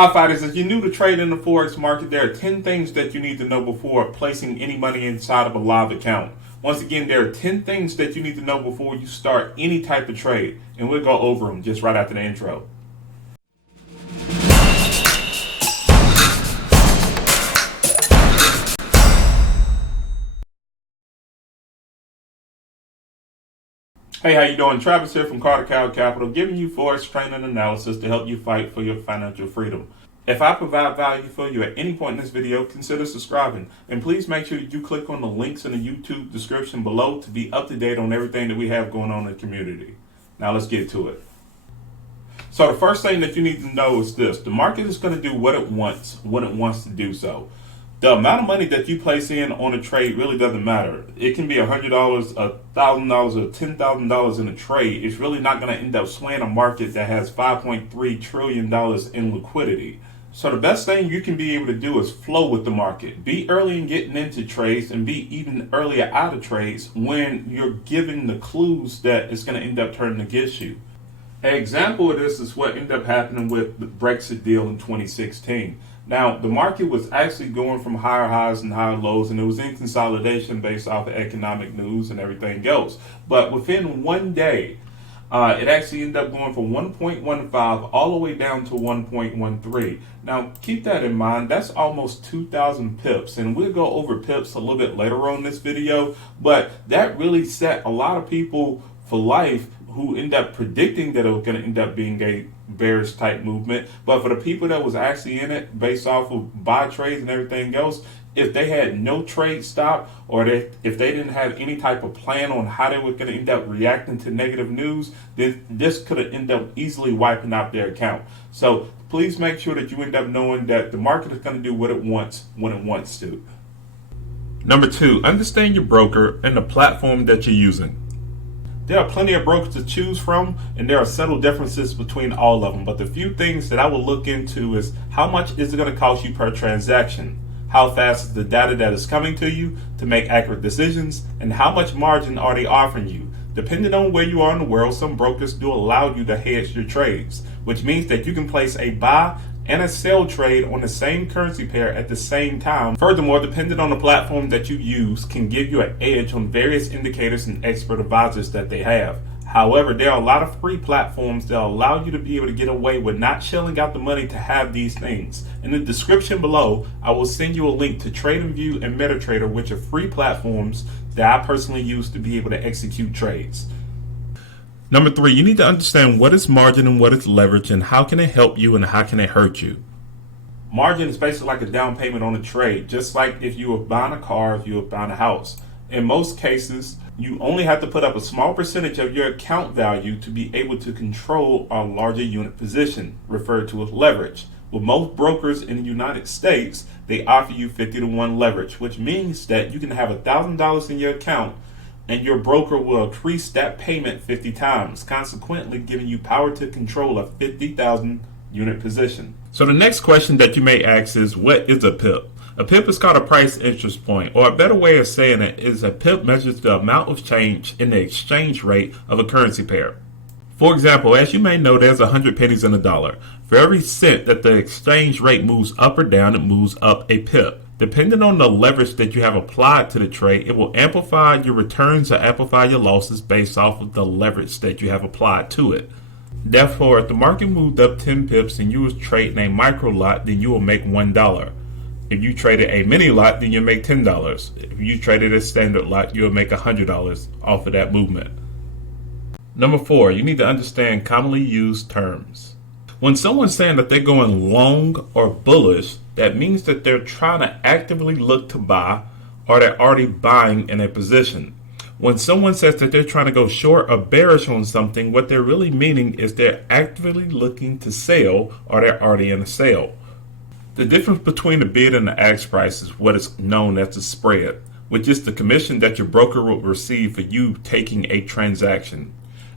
Hi fighters, if you're new to trade in the forex market, there are 10 things that you need to know before placing any money inside of a live account. Once again, there are 10 things that you need to know before you start any type of trade, and we'll go over them just right after the intro. Hey, how you doing? Travis here from Carter Cow Capital, giving you forex training analysis to help you fight for your financial freedom. If I provide value for you at any point in this video, consider subscribing. And please make sure that you click on the links in the YouTube description below to be up to date on everything that we have going on in the community. Now let's get to it. So the first thing that you need to know is this. The market is going to do what it wants when it wants to do so. The amount of money that you place in on a trade really doesn't matter. It can be $100, $1,000, or $10,000 in a trade. It's really not going to end up swaying a market that has $5.3 trillion in liquidity. So the best thing you can be able to do is flow with the market. Be early in getting into trades and be even earlier out of trades when you're given the clues that it's going to end up turning against you. An example of this is what ended up happening with the Brexit deal in 2016. Now, the market was actually going from higher highs and higher lows, and it was in consolidation based off of economic news and everything else. But within one day, it actually ended up going from 1.15 all the way down to 1.13. Now, keep that in mind. That's almost 2,000 pips, and we'll go over pips a little bit later on in this video. But that really set a lot of people for life who end up predicting that it was going to end up being a bearish type movement. But for the people that was actually in it based off of buy trades and everything else, if they had no trade stop, or if they didn't have any type of plan on how they were going to end up reacting to negative news, then this could have ended up easily wiping out their account. So please make sure that you end up knowing that the market is going to do what it wants when it wants to. Number 2, understand your broker and the platform that you're using. There are plenty of brokers to choose from, and there are subtle differences between all of them. But the few things that I will look into is how much is it going to cost you per transaction? How fast is the data that is coming to you to make accurate decisions? And how much margin are they offering you? Depending on where you are in the world, some brokers do allow you to hedge your trades, which means that you can place a buy and a sell trade on the same currency pair at the same time. Furthermore, depending on the platform that you use, can give you an edge on various indicators and expert advisors that they have. However, there are a lot of free platforms that allow you to be able to get away with not shelling out the money to have these things. In the description below, I will send you a link to TradingView and MetaTrader, which are free platforms that I personally use to be able to execute trades. Number 3, you need to understand what is margin and what is leverage, and how can it help you and how can it hurt you. Margin is basically like a down payment on a trade, just like if you were buying a car, if you were buying a house. In most cases, you only have to put up a small percentage of your account value to be able to control a larger unit position, referred to as leverage. With most brokers in the United States, they offer you 50-to-1 leverage, which means that you can have $1,000 in your account and your broker will increase that payment 50 times, consequently giving you power to control a 50,000 unit position. So the next question that you may ask is, what is a pip? A pip is called a price interest point, or a better way of saying it is a pip measures the amount of change in the exchange rate of a currency pair. For example, as you may know, there's 100 pennies in a dollar. For every cent that the exchange rate moves up or down, it moves up a pip. Depending on the leverage that you have applied to the trade, it will amplify your returns or amplify your losses based off of the leverage that you have applied to it. Therefore, if the market moved up 10 pips and you was trading a micro lot, then you will make $1. If you traded a mini lot, then you'll make $10. If you traded a standard lot, you'll make $100 off of that movement. Number 4, you need to understand commonly used terms. When someone's saying that they're going long or bullish, that means that they're trying to actively look to buy, or they're already buying in a position. When someone says that they're trying to go short or bearish on something, what they're really meaning is they're actively looking to sell, or they're already in a sale. The difference between the bid and the ask price is what is known as the spread, which is the commission that your broker will receive for you taking a transaction.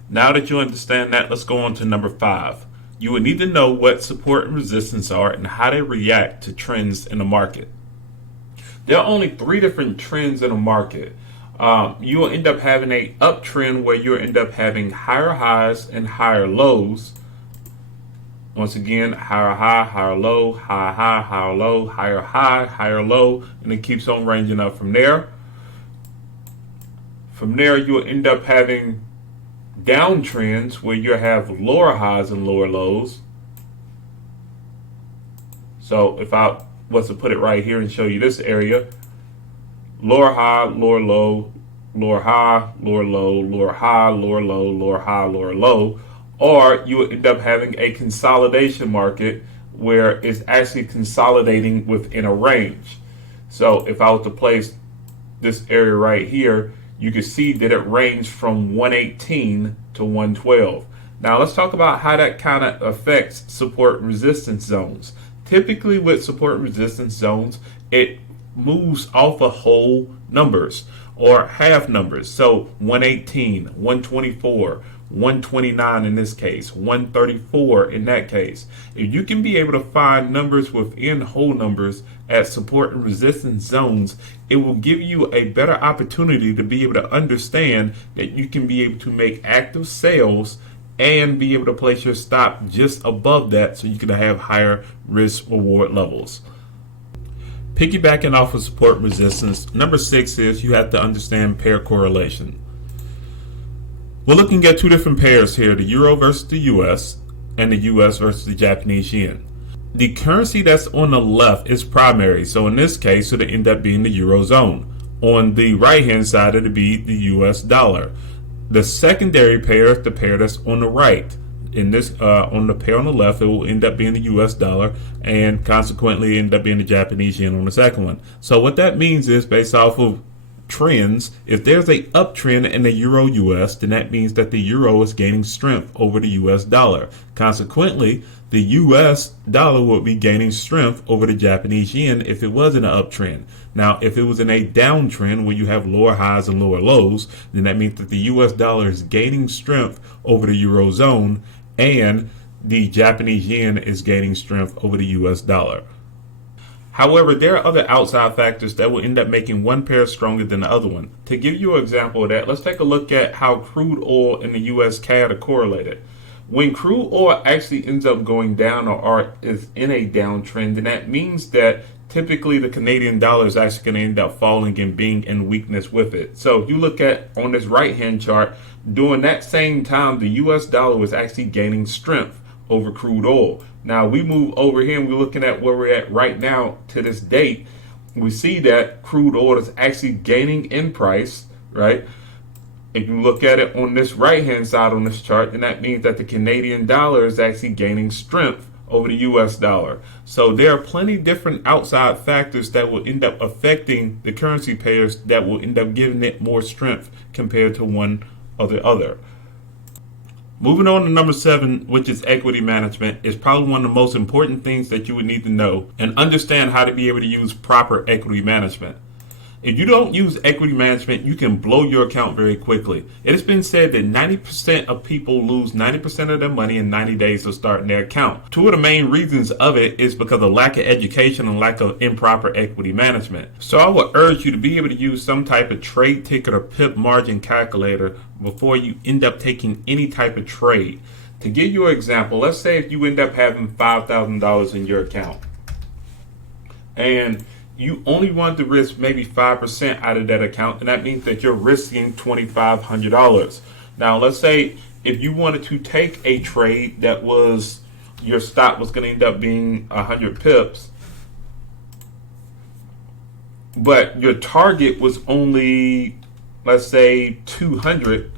Now that you understand that, let's go on to number 5. You will need to know what support and resistance are and how they react to trends in the market. There are only 3 different trends in the market. You will end up having an uptrend where you'll end up having higher highs and higher lows. Once again, higher high, higher low, higher high, higher low, higher high, higher low, and it keeps on ranging up from there. From there, you'll end up having downtrends where you have lower highs and lower lows. So if I was to put it right here and show you this area, lower high, lower low, lower high, lower low, lower high, lower low, lower high, lower low, or you would end up having a consolidation market where it's actually consolidating within a range. So if I was to place this area right here, you can see that it ranged from 118 to 112. Now let's talk about how that kind of affects support and resistance zones. Typically with support and resistance zones, it moves off of whole numbers or half numbers. So 118, 124, 129 in this case, 134 in that case. If you can be able to find numbers within whole numbers at support and resistance zones, it will give you a better opportunity to be able to understand that you can be able to make active sales and be able to place your stop just above that so you can have higher risk reward levels. Piggybacking off of support and resistance, number 6 is you have to understand pair correlation. We're looking at two different pairs here, the euro versus the US and the US versus the Japanese yen. The currency that's on the left is primary, so in this case it'll end up being the eurozone. On the right hand side it'll be the US dollar. The secondary pair is the pair that's on the right. In this, on the pair on the left, it will end up being the US dollar, and consequently end up being the Japanese yen on the second one. So what that means is, based off of trends, if there's a uptrend in the euro US, then that means that the euro is gaining strength over the US dollar. Consequently, the US dollar would be gaining strength over the Japanese yen if it was in an uptrend. Now, if it was in a downtrend where you have lower highs and lower lows, then that means that the US dollar is gaining strength over the eurozone, and the Japanese yen is gaining strength over the US dollar. However, there are other outside factors that will end up making one pair stronger than the other one. To give you an example of that, let's take a look at how crude oil and the US CAD are correlated. When crude oil actually ends up going down or is in a downtrend, then that means that typically the Canadian dollar is actually going to end up falling and being in weakness with it. So if you look at on this right hand chart, during that same time, the US dollar was actually gaining strength over crude oil. Now we move over here and we're looking at where we're at right now to this date. We see that crude oil is actually gaining in price, right? If you look at it on this right hand side on this chart, then that means that the Canadian dollar is actually gaining strength over the US dollar. So there are plenty of different outside factors that will end up affecting the currency pairs that will end up giving it more strength compared to one or the other. Moving on to number 7, which is equity management, is probably one of the most important things that you would need to know and understand how to be able to use proper equity management. If you don't use equity management, you can blow your account very quickly. It has been said that 90% of people lose 90% of their money in 90 days of starting their account. Two of the main reasons of it is because of lack of education and lack of improper equity management. So I would urge you to be able to use some type of trade ticket or pip margin calculator before you end up taking any type of trade. To give you an example, let's say if you end up having $5,000 in your account and you only want to risk maybe 5% out of that account, and that means that you're risking $2,500. Now, let's say if you wanted to take a trade that was, your stop was going to end up being 100 pips, but your target was only, let's say, 200,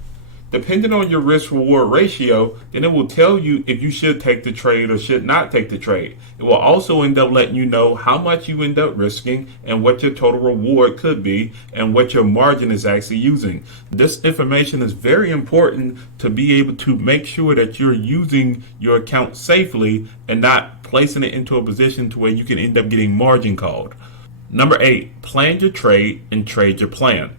depending on your risk reward ratio, then it will tell you if you should take the trade or should not take the trade. It will also end up letting you know how much you end up risking and what your total reward could be and what your margin is actually using. This information is very important to be able to make sure that you're using your account safely and not placing it into a position to where you can end up getting margin called. Number 8, plan your trade and trade your plan.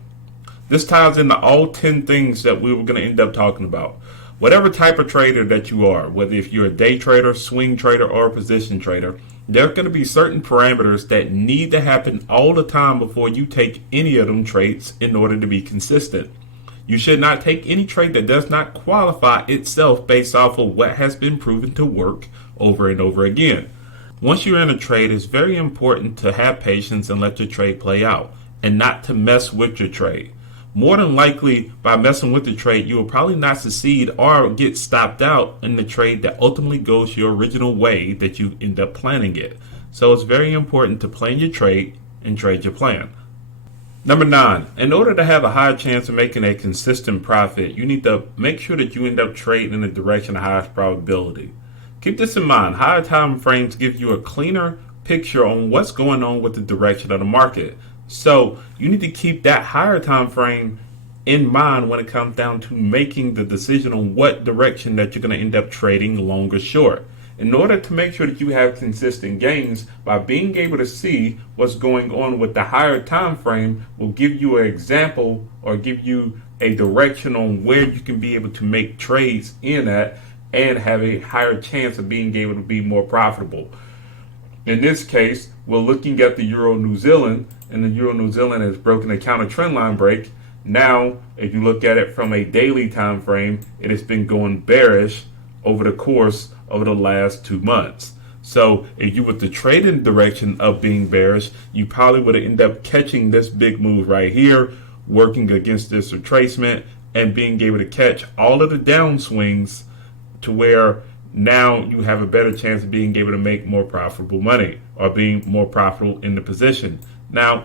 This ties into all 10 things that we were going to end up talking about. Whatever type of trader that you are, whether if you're a day trader, swing trader, or a position trader, there are going to be certain parameters that need to happen all the time before you take any of them trades in order to be consistent. You should not take any trade that does not qualify itself based off of what has been proven to work over and over again. Once you're in a trade, it's very important to have patience and let your trade play out and not to mess with your trade. More than likely, by messing with the trade, you will probably not succeed or get stopped out in the trade that ultimately goes your original way that you end up planning it. So it's very important to plan your trade and trade your plan. Number 9, in order to have a higher chance of making a consistent profit, you need to make sure that you end up trading in the direction of highest probability. Keep this in mind, higher time frames give you a cleaner picture on what's going on with the direction of the market. So you need to keep that higher time frame in mind when it comes down to making the decision on what direction that you're going to end up trading, long or short. In order to make sure that you have consistent gains, by being able to see what's going on with the higher time frame will give you an example or give you a direction on where you can be able to make trades in at and have a higher chance of being able to be more profitable. In this case, we're looking at the Euro New Zealand, and the Euro New Zealand has broken a counter trend line break. Now, if you look at it from a daily time frame, it has been going bearish over the course of the last 2 months. So if you were to trade in the direction of being bearish, you probably would end up catching this big move right here, working against this retracement and being able to catch all of the downswings to where now you have a better chance of being able to make more profitable money or being more profitable in the position. Now,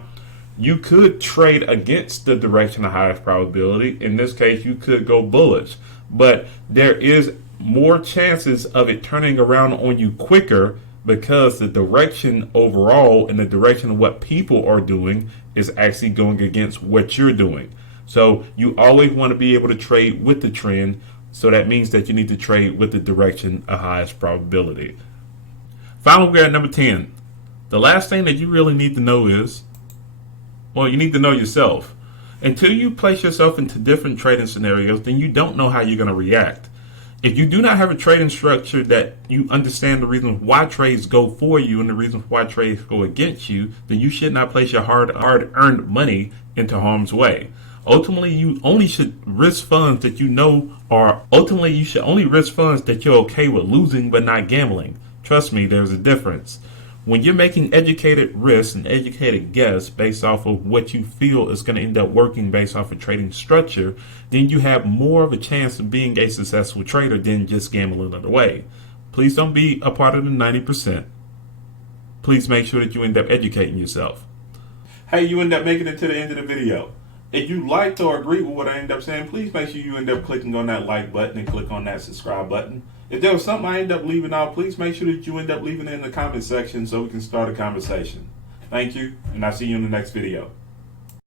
you could trade against the direction of highest probability. In this case, you could go bullish, but there is more chances of it turning around on you quicker because the direction overall and the direction of what people are doing is actually going against what you're doing. So you always want to be able to trade with the trend. So that means that you need to trade with the direction of highest probability. Finally, we're at number 10. The last thing that you really need to know is, well, you need to know yourself. Until you place yourself into different trading scenarios, then you don't know how you're going to react. If you do not have a trading structure that you understand the reasons why trades go for you and the reasons why trades go against you, then you should not place your hard-earned money into harm's way. Ultimately, you only should risk funds that you know are, ultimately you should only risk funds that you're okay with losing but not gambling. Trust me, there's a difference. When you're making educated risks and educated guess based off of what you feel is going to end up working based off of trading structure, then you have more of a chance of being a successful trader than just gambling it away. Please don't be a part of the 90%. Please make sure that you end up educating yourself. Hey, you end up making it to the end of the video. If you liked or agree with what I end up saying, please make sure you end up clicking on that like button and click on that subscribe button. If there was something I end up leaving out, please make sure that you end up leaving it in the comment section so we can start a conversation. Thank you, and I'll see you in the next video.